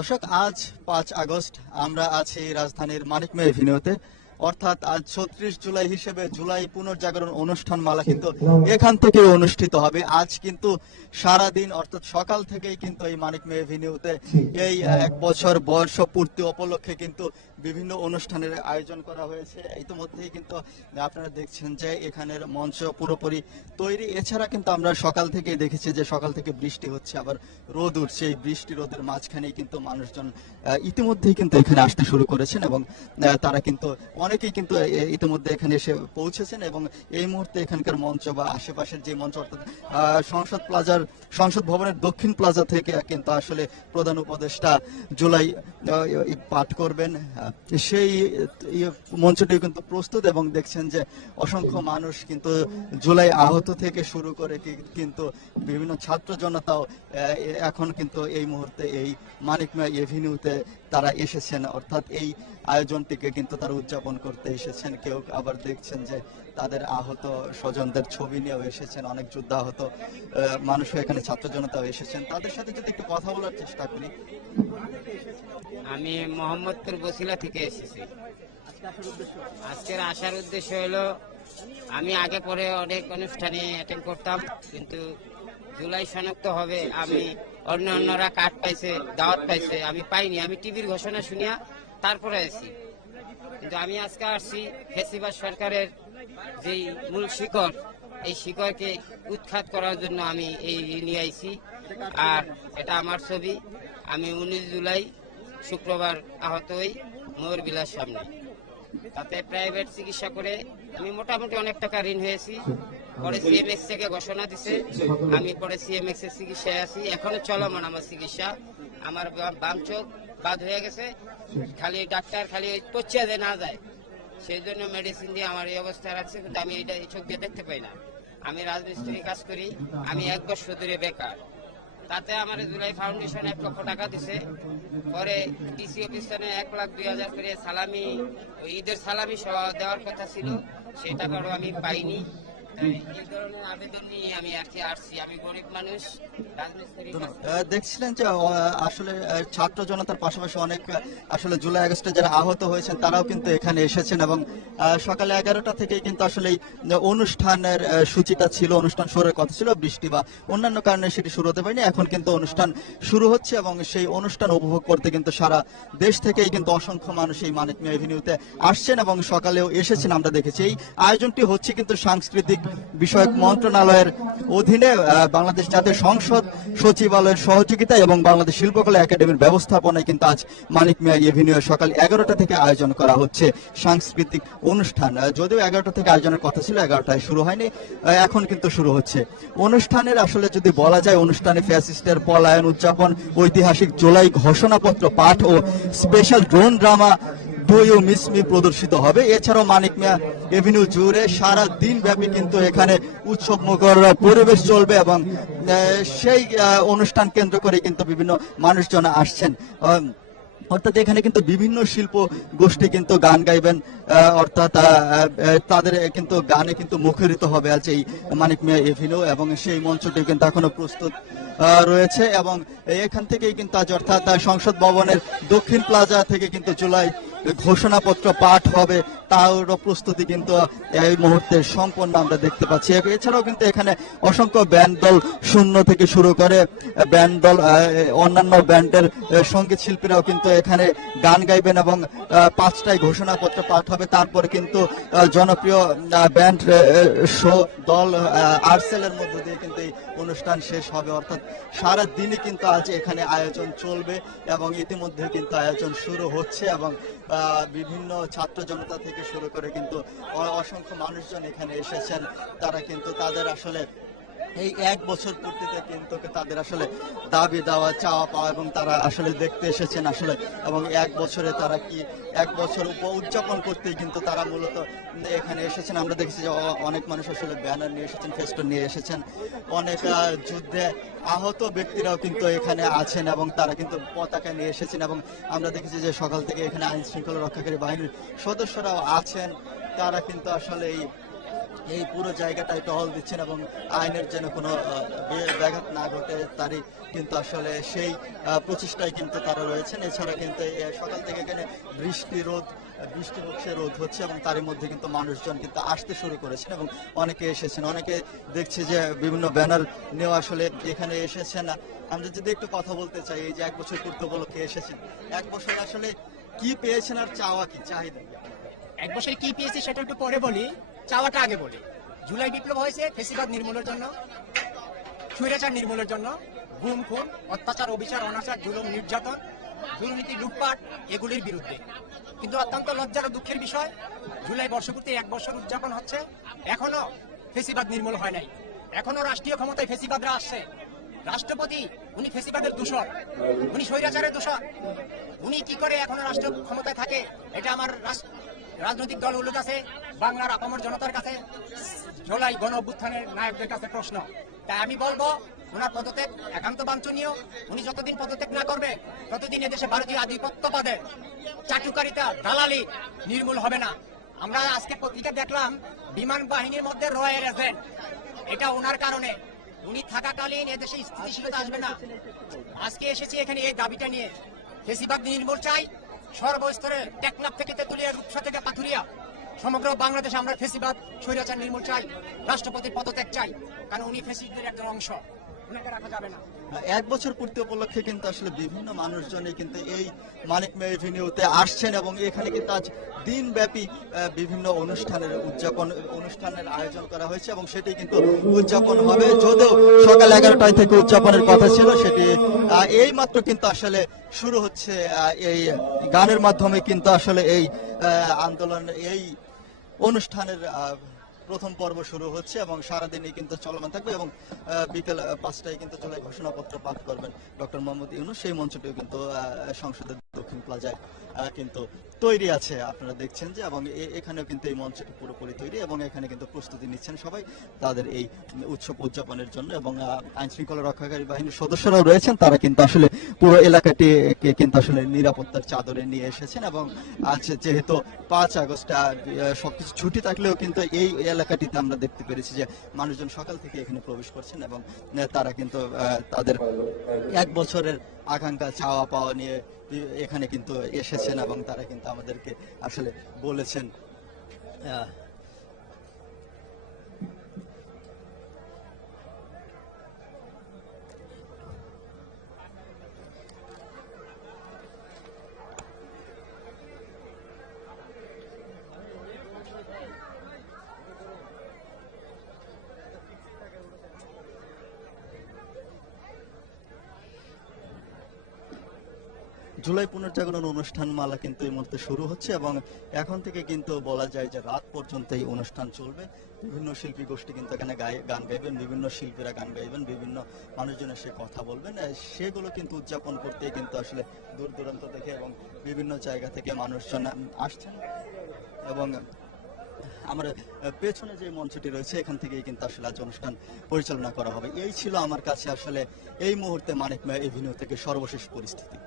দর্শক আজ পাঁচ আগস্ট আমরা আছি রাজধানীর মানিক মে এভিনিউতে অর্থাৎ আজ ছত্রিশ জুলাই হিসেবে জুলাই পুনর্জাগরণ অনুষ্ঠান মালা কিন্তু এখান থেকে অনুষ্ঠিত হবে। আজ কিন্তু সারা দিন অর্থাৎ সকাল থেকেই কিন্তু এই মানিক মে এভিনিউতে এই এক বছর বর্ষ পূর্তি উপলক্ষে কিন্তু বিভিন্ন অনুষ্ঠানের আয়োজন করা হয়েছে। ইতিমধ্যেই কিন্তু আপনারা দেখছেন যে এখানের মঞ্চ পুরোপুরি তৈরি। এছাড়া কিন্তু আমরা সকাল থেকে দেখেছি যে সকাল থেকে বৃষ্টি হচ্ছে, আবার রোদ উঠছে। এই বৃষ্টি রোদের মাঝখানেই কিন্তু মানুষজন ইতিমধ্যেই কিন্তু এখানে আসতে শুরু করেছেন এবং তারা কিন্তু অনেকেই কিন্তু ইতিমধ্যে এখানে এসে পৌঁছেছেন এবং এই মুহূর্তে এখানকার মঞ্চ বা আশেপাশের যে মঞ্চ অর্থাৎ সংসদ প্লাজার, সংসদ ভবনের দক্ষিণ প্লাজা থেকে কিন্তু আসলে প্রধান উপদেষ্টা জুলাই পাঠ করবেন। সেই মঞ্চটি কিন্তু প্রস্তুত এবং দেখছেন যে অসংখ্য মানুষ কিন্তু জুলাই আহত থেকে শুরু করে কিন্তু বিভিন্ন ছাত্র জনতাও এখন কিন্তু এই মুহূর্তে এই মানিক মিয়া এভিনিউতে তারা এসেছেন। অর্থাৎ এই আয়োজনটিকে কিন্তু তারা উদযাপন করতে এসেছেন কেউ আবার দেখছেন যে তাদের আহত স্বজনদের ছবি নিয়েও এসেছেন অনেক যুদ্ধ আহত আহ, মানুষও এখানে ছাত্র জনতাও এসেছেন। তাদের সাথে যদি একটু কথা বলার চেষ্টা করি। আমি মোহাম্মদপুর বসিলা থেকে এসেছি। আজকের আসার উদ্দেশ্য হলো আমি আগে পরে অনেক অনুষ্ঠানে অ্যাটেন্ড করতাম কিন্তু জুলাই শনাক্ত হবে আমি অন্য অন্যরা কার্ড পাইছে দাওয়াত পাইছে আমি পাইনি আমি টিভির ঘোষণা শুনিয়া তারপরে আসি কিন্তু আমি আজকে আসছি ফেসিবাস সরকারের যেই মূল শিকড়, এই শিকড়কে উৎখাত করার জন্য আমি এই নিয়ে আইছি। আর এটা আমার ছবি। আমি উনিশ জুলাই শুক্রবার আহত হই ময়ূর বিলাস সামনে। তাতে প্রাইভেট চিকিৎসা করে আমি মোটামুটি অনেক টাকা ঋণ হয়েছি। পরে সিএমএক্স থেকে ঘোষণা দিছে। আমি পরে সিএমএক্স এর চিকিৎসায় আছি। এখনও চলমান আমার চিকিৎসা। আমার বাম চোখ বাদ হয়ে গেছে। খালি ডাক্তার খালি পচিয়া দিয়ে না যায়। সেই জন্য মেডিসিন দিয়ে আমার এই অবস্থা রাখছে, কিন্তু আমি এটা এই চোখ দিয়ে দেখতে পাই না। আমি রাজমিস্ত্রি কাজ করি, আমি এক বছর ধরে বেকার। তাতে আমার জুলাই ফাউন্ডেশন এক লক্ষ টাকা দিছে। পরে ডিসি অফিসে এক লাখ দুই হাজার করে সালামি ঈদের সালামি দেওয়ার কথা ছিল। সেই টাকাটাও আমি পাইনি। দেখছিলেন যে আসলে ছাত্র জনতার পাশাপাশি অনেক আসলে জুলাই আগস্টে যারা আহত হয়েছেন তারাও কিন্তু এখানে এসেছেন এবং সকালে এগারোটা থেকে কিন্তু আসলে অনুষ্ঠানের সূচিটা ছিল অনুষ্ঠান শুরুর কথা ছিল বৃষ্টি বা অন্যান্য কারণে সেটি শুরু হতে পারেনি। এখন কিন্তু অনুষ্ঠান শুরু হচ্ছে এবং সেই অনুষ্ঠান উপভোগ করতে কিন্তু সারা দেশ থেকেই কিন্তু অসংখ্য মানুষ এই মানিক এভিনিউতে আসছেন এবং সকালেও এসেছেন। আমরা দেখেছি এই আয়োজনটি হচ্ছে কিন্তু সাংস্কৃতিক বিষয়ক মন্ত্রণালয়ের অধীনে বাংলাদেশ জাতীয় সংসদ সচিবালয়ের সহযোগিতা এবং বাংলাদেশ শিল্পকলা একাডেমির ব্যবস্থাপনায় কিন্তু আজ মানিক মিয়া এভিনিউ সকাল এগারোটা থেকে আয়োজন করা হচ্ছে সাংস্কৃতিক অনুষ্ঠান। যদিও এগারোটা থেকে আয়োজনের কথা ছিল, এগারোটায় শুরু হয়নি এখন কিন্তু শুরু হচ্ছে। অনুষ্ঠানের আসলে যদি বলা যায়, অনুষ্ঠানে ফ্যাসিস্টের পলায়ন, উদযাপন, ঐতিহাসিক জুলাই ঘোষণাপত্র, পাঠ ও special drone drama do you miss me প্রদর্শিত হবে। এছাড়াও মানিক মিয়া এভিনিউ জুড়ে সারা দিন ব্যাপী কিন্তু এখানে উৎসব মুখর পরিবেশ চলবে এবং সেই অনুষ্ঠান কেন্দ্র করে কিন্তু বিভিন্ন মানুষজন আসছেন। অর্থাৎ এখানে কিন্তু বিভিন্ন শিল্প গোষ্ঠী কিন্তু গান গাইবেন অর্থাৎ তাদের কিন্তু গানে কিন্তু মুখরিত হবে আজ এই মানিক মিয়া এভিনিউ এবং সেই মঞ্চটি কিন্তু এখনও প্রস্তুত রয়েছে এবং এখান থেকেই কিন্তু আজ অর্থাৎ সংসদ ভবনের দক্ষিণ প্লাজা থেকে কিন্তু জুলাই ঘোষণাপত্র পাঠ হবে তারও প্রস্তুতি কিন্তু এই মুহূর্তে সম্পন্ন আমরা দেখতে পাচ্ছি। এছাড়াও কিন্তু এখানে অসংখ্য ব্যান্ড দল শূন্য থেকে শুরু করে ব্যান্ড দল অন্যান্য ব্যান্ডের সংগীত শিল্পীরাও কিন্তু এখানে গান গাইবেন এবং পাঁচটায় ঘোষণাপত্র পাঠ হবে। তারপরে কিন্তু জনপ্রিয় ব্যান্ড শো দল আর্সেলের মধ্য দিয়ে কিন্তু এই অনুষ্ঠান শেষ হবে। অর্থাৎ সারা দিনই কিন্তু আজ এখানে আয়োজন চলবে এবং ইতিমধ্যে কিন্তু আয়োজন শুরু হচ্ছে এবং বিভিন্ন ছাত্র জনতা থেকে শুরু করে কিন্তু অসংখ্য মানুষজন এখানে এসেছেন। তারা কিন্তু তাদের আসলে এই এক বছর পূর্তিতে কিন্তু তাদের আসলে দাবি দেওয়া, চাওয়া পাওয়া এবং তারা আসলে দেখতে এসেছেন আসলে এবং এক বছরে তারা কি এক বছর উপ- উদযাপন করতেই কিন্তু তারা মূলত এখানে এসেছেন। আমরা দেখেছি যে অনেক মানুষ আসলে ব্যানার নিয়ে এসেছেন, ফেস্টুন নিয়ে এসেছেন। অনেক যুদ্ধে আহত ব্যক্তিরাও কিন্তু এখানে আছেন এবং তারা কিন্তু পতাকা নিয়ে এসেছেন এবং আমরা দেখেছি যে সকাল থেকে এখানে আইন শৃঙ্খলা রক্ষাকারী বাহিনীর সদস্যরাও আছেন। তারা কিন্তু আসলে এই এই পুরো জায়গাটায় টহল দিচ্ছেন এবং আইনের যেন কোনো ব্যাঘাত না ঘটে তারই কিন্তু আসলে সেই প্রচেষ্টায় কিন্তু তারা রয়েছেন। এছাড়া কিন্তু সকাল থেকে এখানে বৃষ্টি রোদ বৃষ্টি হচ্ছে রোদ হচ্ছে এবং তারই মধ্যে কিন্তু মানুষজন কিন্তু আসতে শুরু করেছেন এবং অনেকে এসেছেন। অনেকে দেখছে যে বিভিন্ন ব্যানার নিয়ে আসলে এখানে এসেছেন। আমরা যদি একটু কথা বলতে চাই, এই যে এক বছর পূর্তি উপলক্ষে এসেছেন, এক বছর আসলে কি পেয়েছেন আর চাওয়া কি, চাহিদা? এক বছর কি পেয়েছি সেটা একটু পরে বলি। চাওয়াটা আগে বলি। জুলাই বিপ্লব হয়েছে ফেসিবাদ নির্মূলের জন্য, স্বৈরাচার নির্মূলের জন্য, গুম, খুন, অত্যাচার, অবিচার, অনাচার, জুলুম, নির্যাতন, দুর্নীতি, লুটপাট, এগুলির বিরুদ্ধে। কিন্তু অত্যন্ত লজ্জার ও দুঃখের বিষয়, জুলাই বর্ষপূর্তি এক বছর উদযাপন হচ্ছে, এখনও ফেসিবাদ নির্মূল হয় নাই। এখনও রাষ্ট্রীয় ক্ষমতায় ফেসিবাদরা আসছে। রাষ্ট্রপতি, উনি ফেসিবাদের দূষর উনি স্বৈরাচারের দূষর উনি কি করে এখনও রাষ্ট্র ক্ষমতায় থাকে, এটা আমার রাজনৈতিক দলগুলোর কাছে বাংলার আপামর জনতার কাছে জোলাই গণ অভ্যুত্থানের নায়কদের কাছে প্রশ্ন। তাই আমি বলব, ওনার পদত্যাগ একান্ত বাঞ্ছনীয়। উনি যতদিন পদত্যাগ না করবে, ততদিন এদেশে ভারতীয় আধিপত্য আধিপত্যবাদের চাটুকারিতা, দালালি নির্মূল হবে না। আমরা আজকে পত্রিকা দেখলাম, বিমান বাহিনীর মধ্যে রয়্যাল এজেন্ট। এটা ওনার কারণে। উনি থাকাকালীন এদেশে স্থিতিশীলতা আসবে না। আজকে এসেছি এখানে এই দাবিটা নিয়ে। ফেসিবাদ নির্মূল চাই সর্বস্তরে টেকনাফ থেকে তেতুলিয়া রূপসা থেকে পাথুরিয়া। সমগ্র বাংলাদেশে আমরা ফেসিবাদ, স্বৈরাচার নির্মূল চাই, রাষ্ট্রপতির পদত্যাগ চাই, কারণ উনি ফেসিবাদের একজন অংশ। এক বছর পূর্তি উপলক্ষে কিন্তু আসলে বিভিন্ন মানুষজনই কিন্তু এই মানিক মে এভিনিউতে আসছেন এবং এখানে কিন্তু আজ দিনব্যাপী বিভিন্ন অনুষ্ঠানের উদযাপন, অনুষ্ঠানের আয়োজন করা হয়েছে এবং সেটি কিন্তু উদযাপন হবে। যদিও সকাল এগারোটায় থেকে উদযাপনের কথা ছিল, সেটি এই মাত্র কিন্তু আসলে শুরু হচ্ছে এই গানের মাধ্যমে কিন্তু আসলে এই আন্দোলন, এই অনুষ্ঠানের প্রথম পর্ব শুরু হচ্ছে এবং সারাদিনই কিন্তু চলমান থাকবে এবং বিকেল পাঁচটায় কিন্তু চলে ঘোষণাপত্র পাঠ করবেন ডক্টর মোহাম্মদ ইউনুস। সেই মঞ্চটিও কিন্তু সংসদের দক্ষিণ প্লাজায় কিন্তু তৈরি আছে, আপনারা দেখছেন যে, এবং এখানেও কিন্তু এই মঞ্চটি পুরোপুরি তৈরি, এবং এখানে কিন্তু প্রস্তুতি নিচ্ছেন সবাই তাদের এই উৎসব উদযাপনের জন্য, এবং আইন শৃঙ্খলা রক্ষাকারী বাহিনীর সদস্যরাও রয়েছেন, তারা কিন্তু আসলে পুরো এলাকাটিকে কিন্তু আসলে নিরাপত্তার চাদরে নিয়ে এসেছেন, এবং আজ যেহেতু পাঁচ আগস্ট সবকিছু ছুটি থাকলেও কিন্তু এই এলাকাটিতে আমরা দেখতে পেরেছি যে, মানুষজন সকাল থেকে এখানে প্রবেশ করছেন, এবং তারা কিন্তু তাদের এক বছরের আকাঙ্ক্ষা চাওয়া পাওয়া নিয়ে এখানে কিন্তু এসেছেন এবং তারা কিন্তু আমাদেরকে আসলে বলেছেন। জুলাই পুনর্জাগরণ অনুষ্ঠান মালা কিন্তু এই মুহূর্তে শুরু হচ্ছে এবং এখন থেকে কিন্তু বলা যায় যে রাত পর্যন্ত এই অনুষ্ঠান চলবে। বিভিন্ন শিল্পী গোষ্ঠী কিন্তু এখানে গান গাইবেন, বিভিন্ন শিল্পীরা গান গাইবেন, বিভিন্ন মানুষজনের সে কথা বলবেন। সেগুলো কিন্তু উদযাপন করতে কিন্তু আসলে দূর দূরান্ত থেকে এবং বিভিন্ন জায়গা থেকে মানুষজন আসছেন এবং আমার পেছনে যে মঞ্চটি রয়েছে, এখান থেকেই কিন্তু আসলে আজ অনুষ্ঠান পরিচালনা করা হবে। এই ছিল আমার কাছে আসলে এই মুহূর্তে মানিক এভিনিউ থেকে সর্বশেষ পরিস্থিতি।